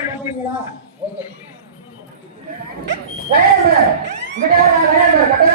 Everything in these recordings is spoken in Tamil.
கட்டுறீங்களா ஓகே வேணும் இங்கிட்ட வா வேணும் கட்டு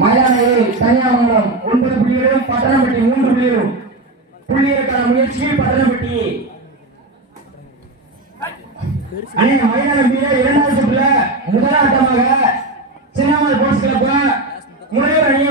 மயானகிரி தனியாமங்கலம் ஒன்பது புள்ளிகளும் பட்டணப்பட்டி மூன்று புள்ளிகளும். புள்ளிகளுக்கான முயற்சியில் பட்டணப்பட்டி அண்ணே மயிலாடுதுறையில இரண்டாவது சுற்றுல முதலாட்டமாக சின்னமல் போர்ட்ஸ் கிளப் முறையூர் அணியை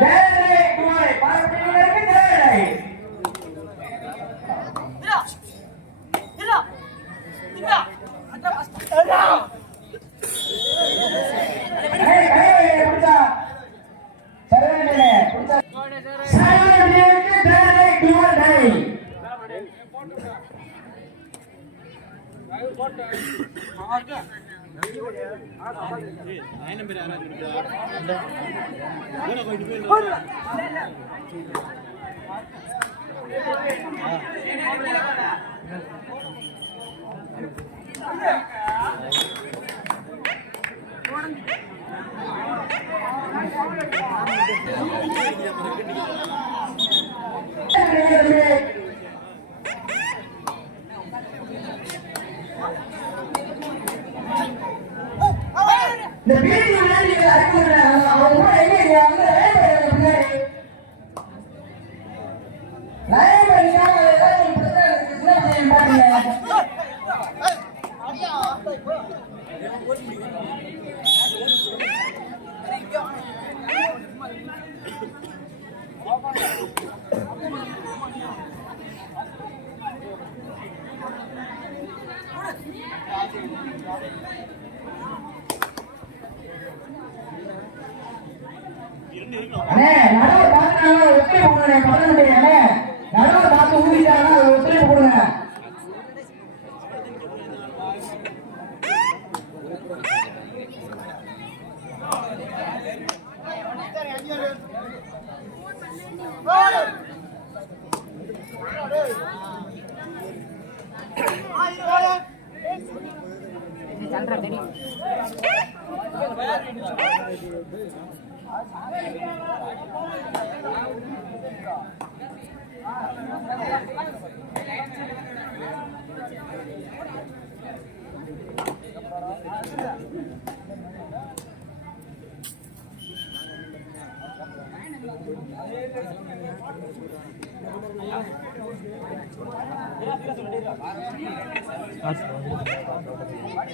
Yeah. இந்த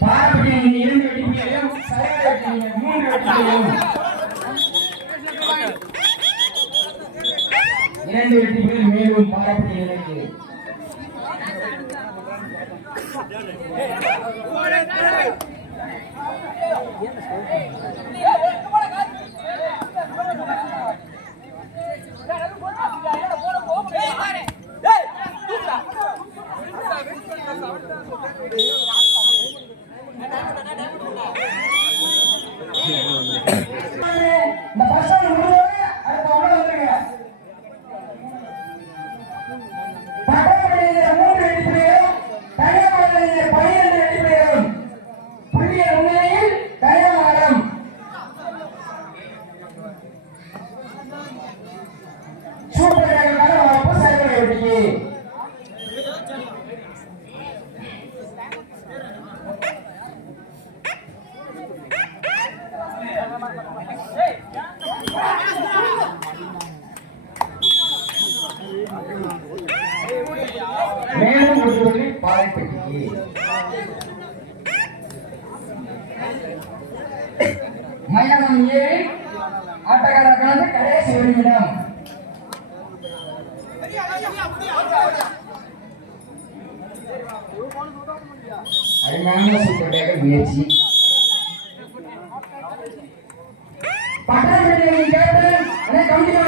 பாரம்பரிய இரண்டு வெட்டிகளையும் மூன்று வெட்டிகளையும் இரண்டு வெட்டிகள் மேலும் பாரம்பரிய மைதானம் ஏழு ஆட்டக்காரர்களான கடைசி ஒரு நிமிடம் அருமையான சூப்பர்டேக முயற்சி பட்டாசு கேப்டன் கமிட்டி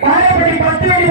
காரைப்பட்டி பத்து வெடி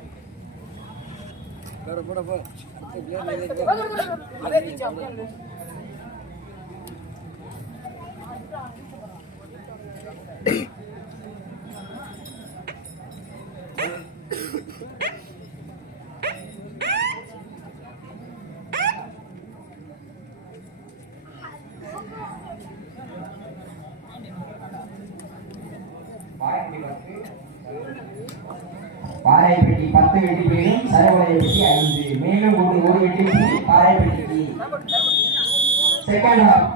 டீம் சும்மா மேலே ஆடுற பாருங்க பாறைப்பட்டி பத்து வெட்டி புள்ளியும் சரவலை வெட்டி ஐந்து மேலும் ஒரு ஒரு வெட்டி புள்ளி பாறைப்பட்டிக்கு. செகண்ட் ஹாஃப்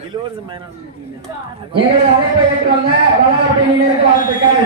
இலவச மேனம் எங்களது அழைப்பை ஏற்று வந்த வளாகப்பட்டி நீங்களுக்கு வாழ்த்துக்கள்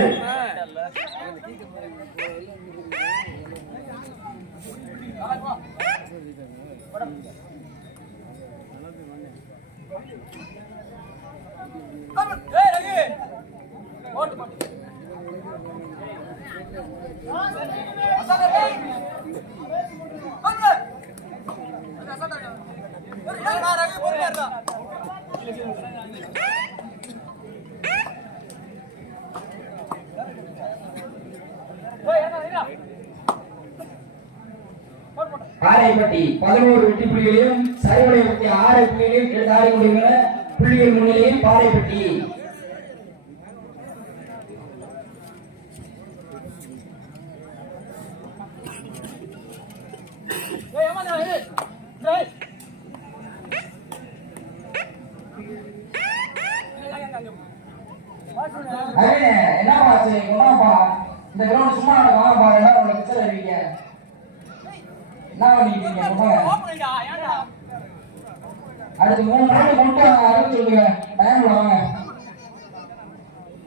பாறைப்பட்டி பதினோரு வெட்டி புள்ளிகளையும் சரிவடை வெட்டி ஆறு புள்ளிகளையும் எடுத்தாடி கொண்டிருக்கிற புள்ளிகள் முன்னிலையில் பாறைப்பட்டி அரே என்னப்பா சரி கொண்டாப்பா. இந்த கிரவுண்ட் சும்மா நடக்க வாங்கப்பா. என்ன உங்களை பிச்சை அறிவிக்க என்ன பண்ணிக்கிட்டீங்க அடுத்து மூணு நாள் கொண்டு அறிவிச்சு சொல்லுங்க. டைம்ல வாங்க.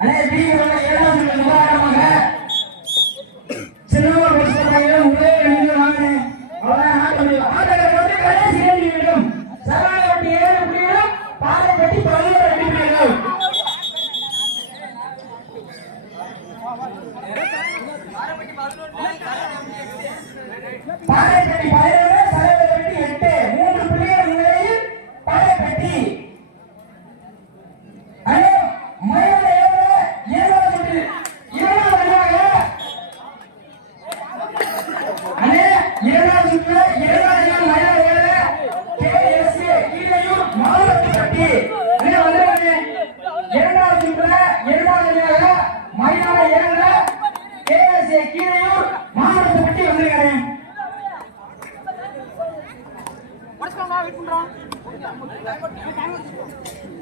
அண்ணே பி கிரவுண்ட் ஏழாம் சுற்று நிவாரணமாக சின்னவர் புஷ்பத்தையும் ஒரே அணியில் வாங்கினேன். அவ்வளவுதான். ஆட்டம் ஆட்டத்தை வந்து கடைசி ஏழு நிமிடம் சரவாயப்பட்டி ஏழு புள்ளிகளும் பாறைப்பட்டி பதினோரு வெற்றி புள்ளிகளும் பாறைப்பட்டி பதினொன்று சரவெட்டி எட்டு மூன்று புள்ளிகள் நிலையில் பாறைப்பட்டி அண்ணே மயில ஏழாவது சுற்று இரண்டாவது அணியாக அண்ணே இரண்டாவது சுற்று இரண்டாவது அணியாக மயில ஏழு கேஎஸ்ஏ கீழையூர் மாவட்டப்பட்டி அண்ணே வந்து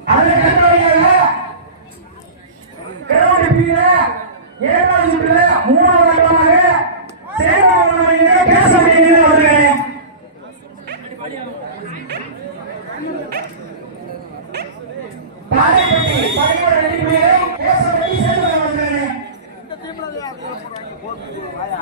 அது கட்டுரையாக கிரவுண்ட் ஏழாவது சுற்றுல மூணாவது ஆட்டமாக சேர்ந்த பேச அவர்களே. பாறைப்பட்டி பேச வேண்டி அவர்களே இந்த டீம்ல போட்டு வாயா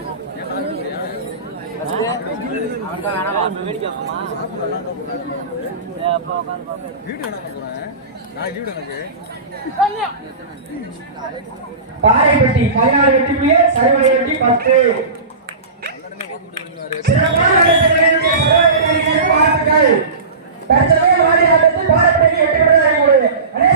பாறைப்பட்டி பதினாறு வெட்டி புள்ளி சரிவடை வெட்டி பத்து. பாராட்டுகள் பிரச்சனை வாடி ஆட்டத்தில் பாறைப்பட்டி வெற்றி பெற்றதாக